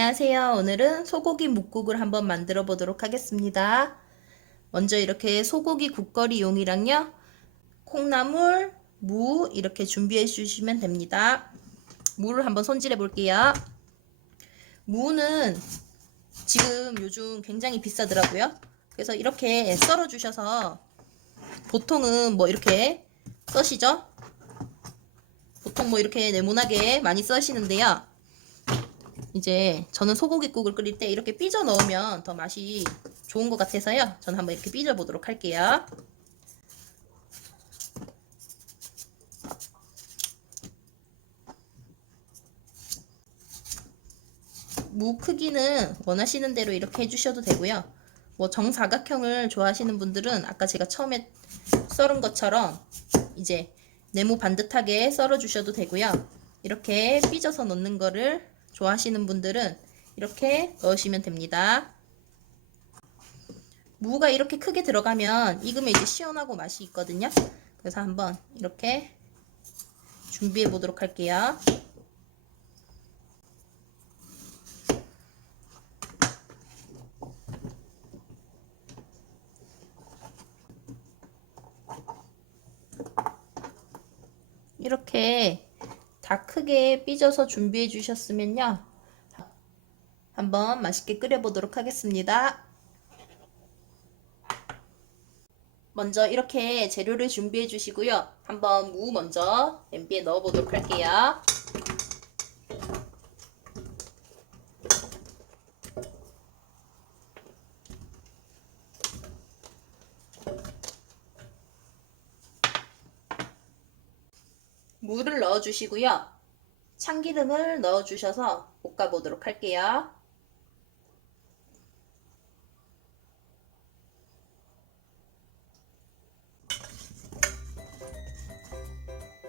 안녕하세요. 오늘은 소고기 뭇국을 한번 만들어 보도록 하겠습니다. 먼저 이렇게 소고기 국거리용이랑요, 콩나물, 무 이렇게 준비해 주시면 됩니다. 무를 한번 손질해 볼게요. 무는 지금 요즘 굉장히 비싸더라고요. 그래서 이렇게 썰어 주셔서 보통은 뭐 이렇게 써시죠? 보통 뭐 이렇게 네모나게 많이 써시는데요. 이제 저는 소고기국을 끓일 때 이렇게 삐져 넣으면 더 맛이 좋은 것 같아서요. 저는 한번 이렇게 삐져 보도록 할게요. 무 크기는 원하시는 대로 이렇게 해주셔도 되고요. 뭐 정사각형을 좋아하시는 분들은 아까 제가 처음에 썰은 것처럼 이제 네모 반듯하게 썰어 주셔도 되고요. 이렇게 삐져서 넣는 거를 좋아하시는 분들은 이렇게 넣으시면 됩니다. 무가 이렇게 크게 들어가면 익으면 이제 시원하고 맛이 있거든요. 그래서 한번 이렇게 준비해 보도록 할게요. 이렇게 다 크게 삐져서 준비해 주셨으면요. 한번 맛있게 끓여 보도록 하겠습니다. 먼저 이렇게 재료를 준비해 주시고요. 한번 무 먼저 냄비에 넣어 보도록 할게요. 무를 넣어 주시고요. 참기름을 넣어 주셔서 볶아 보도록 할게요.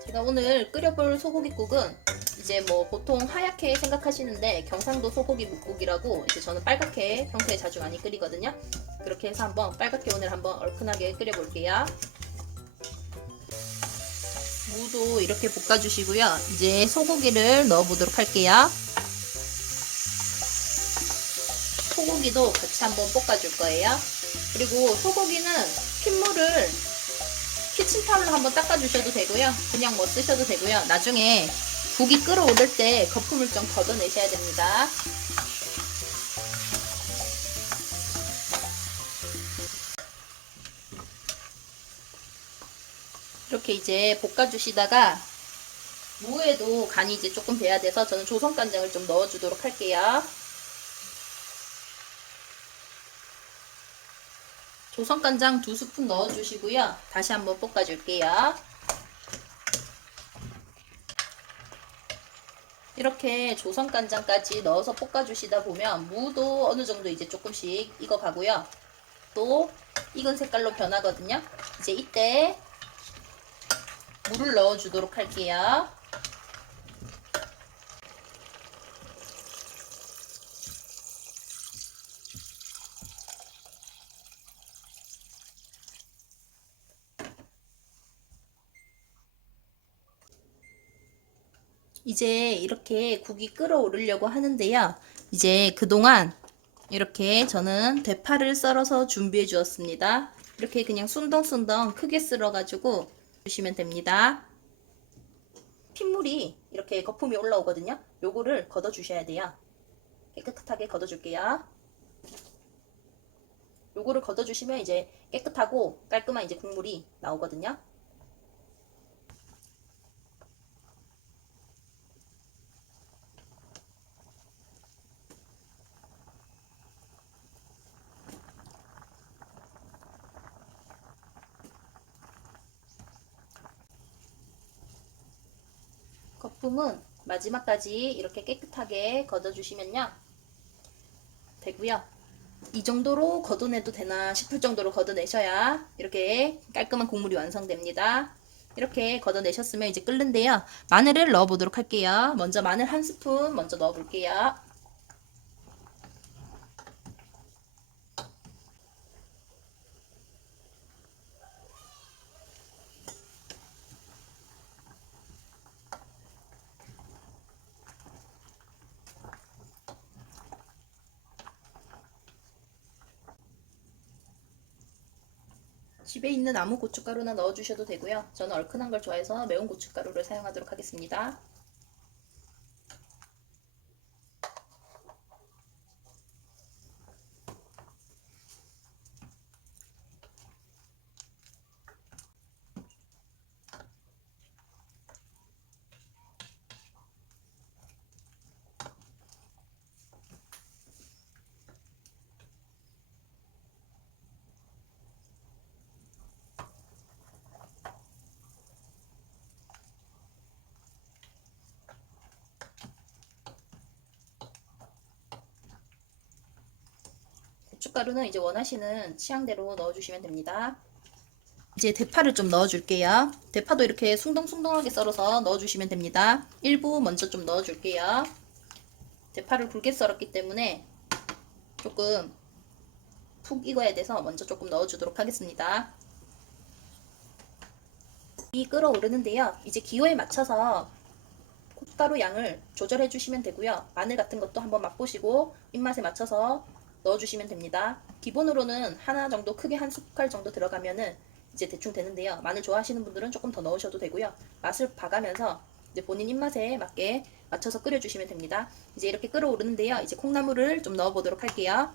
제가 오늘 끓여볼 소고기국은 이제 뭐 보통 하얗게 생각하시는데 경상도 소고기 묵국이라고 이제 저는 빨갛게 평소에 자주 많이 끓이거든요. 그렇게 해서 한번 빨갛게 오늘 한번 얼큰하게 끓여볼게요. 무도 이렇게 볶아주시고요. 이제 소고기를 넣어보도록 할게요. 소고기도 같이 한번 볶아줄 거예요. 그리고 소고기는 핏물을 키친타올로 한번 닦아주셔도 되고요. 그냥 뭐 쓰셔도 되고요. 나중에 국이 끓어오를 때 거품을 좀 걷어내셔야 됩니다. 이렇게 이제 볶아주시다가 무에도 간이 이제 조금 배야 돼서 저는 조선간장을 좀 넣어주도록 할게요. 조선간장 2스푼 넣어주시고요. 다시 한번 볶아줄게요. 이렇게 조선간장까지 넣어서 볶아주시다 보면 무도 어느 정도 이제 조금씩 익어가고요. 또 익은 색깔로 변하거든요. 이제 이때 물을 넣어주도록 할게요. 이제 이렇게 국이 끓어오르려고 하는데요. 이제 그동안 이렇게 저는 대파를 썰어서 준비해 주었습니다. 이렇게 그냥 순덩순덩 크게 썰어가지고 주시면 됩니다. 핏물이 이렇게 거품이 올라오거든요. 요거를 걷어 주셔야 돼요. 깨끗하게 걷어 줄게요. 요거를 걷어 주시면 이제 깨끗하고 깔끔한 이제 국물이 나오거든요. 거품은 마지막까지 이렇게 깨끗하게 걷어 주시면요 되고요. 이 정도로 걷어내도 되나 싶을 정도로 걷어내셔야 이렇게 깔끔한 국물이 완성됩니다. 이렇게 걷어내셨으면 이제 끓는데요. 마늘을 넣어 보도록 할게요. 먼저 마늘 1스푼 먼저 넣어 볼게요. 집에 있는 아무 고춧가루나 넣어주셔도 되고요. 저는 얼큰한 걸 좋아해서 매운 고춧가루를 사용하도록 하겠습니다. 고춧가루는 이제 원하시는 취향대로 넣어주시면 됩니다. 이제 대파를 좀 넣어줄게요. 대파도 이렇게 숭덩숭덩하게 썰어서 넣어주시면 됩니다. 일부 먼저 좀 넣어줄게요. 대파를 굵게 썰었기 때문에 조금 푹 익어야 돼서 먼저 조금 넣어주도록 하겠습니다. 이 끓어오르는데요. 이제 기호에 맞춰서 고춧가루 양을 조절해 주시면 되고요. 마늘 같은 것도 한번 맛보시고 입맛에 맞춰서 넣어주시면 됩니다. 기본으로는 하나 정도, 크게 한 숟갈 정도 들어가면은 이제 대충 되는데요. 마늘 좋아하시는 분들은 조금 더 넣으셔도 되고요. 맛을 봐가면서 이제 본인 입맛에 맞게 맞춰서 끓여주시면 됩니다. 이제 이렇게 끓어오르는데요. 이제 콩나물을 좀 넣어보도록 할게요.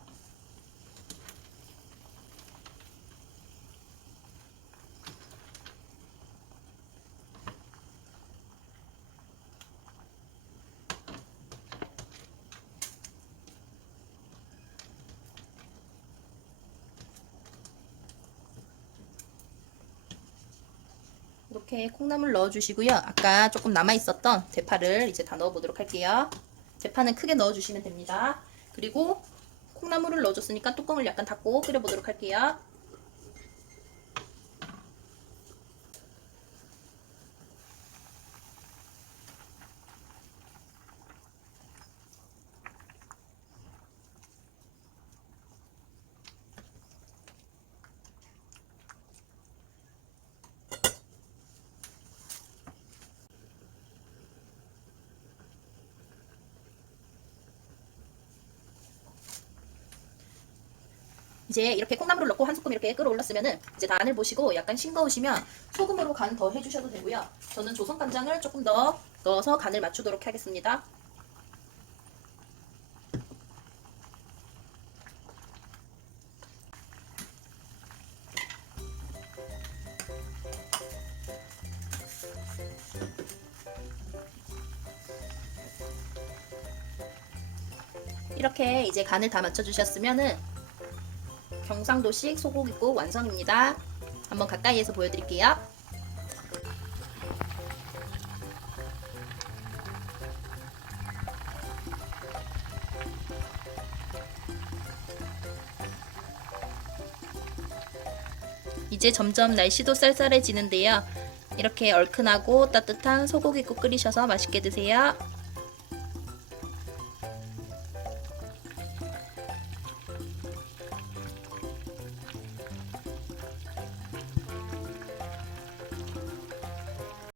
이렇게 콩나물 넣어주시고요. 아까 조금 남아있었던 대파를 이제 다 넣어보도록 할게요. 대파는 크게 넣어주시면 됩니다. 그리고 콩나물을 넣어줬으니까 뚜껑을 약간 닫고 끓여보도록 할게요. 이제 이렇게 콩나물을 넣고 한 스푼 이렇게 끓어올랐으면은 이제 간을 보시고 약간 싱거우시면 소금으로 간 더 해주셔도 되고요. 저는 조선 간장을 조금 더 넣어서 간을 맞추도록 하겠습니다. 이렇게 이제 간을 다 맞춰주셨으면은 경상도식 소고기국 완성입니다. 한번 가까이에서 보여드릴게요. 이제 점점 날씨도 쌀쌀해지는데요. 이렇게 얼큰하고 따뜻한 소고기국 끓이셔서 맛있게 드세요.